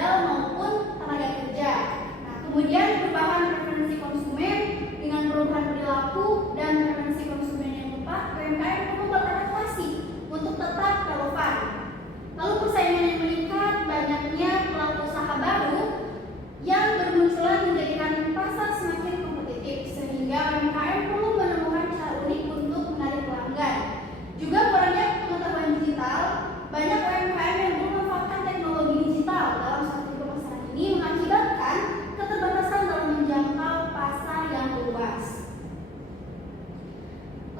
modal maupun tenaga kerja. Nah, kemudian perubahan preferensi konsumen dengan perubahan perilaku dan preferensi konsumen yang tepat, UMKM perlu beradaptasi untuk tetap relevan. Lalu persaingan yang meningkat, banyaknya pelaku usaha baru yang bermunculan menjadikan pasar semakin kompetitif, sehingga UMKM perlu menemukan cara unik untuk menarik pelanggan. Juga kurangnya pengetahuan digital, banyak UMKM yang belum memanfaatkan teknologi digital dalam strategi pemasaran ini mengakibatkan keterbatasan dalam menjangkau pasar yang luas.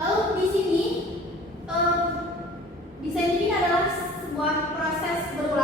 Lalu di sini desain thinking adalah sebuah proses berulang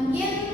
mungkin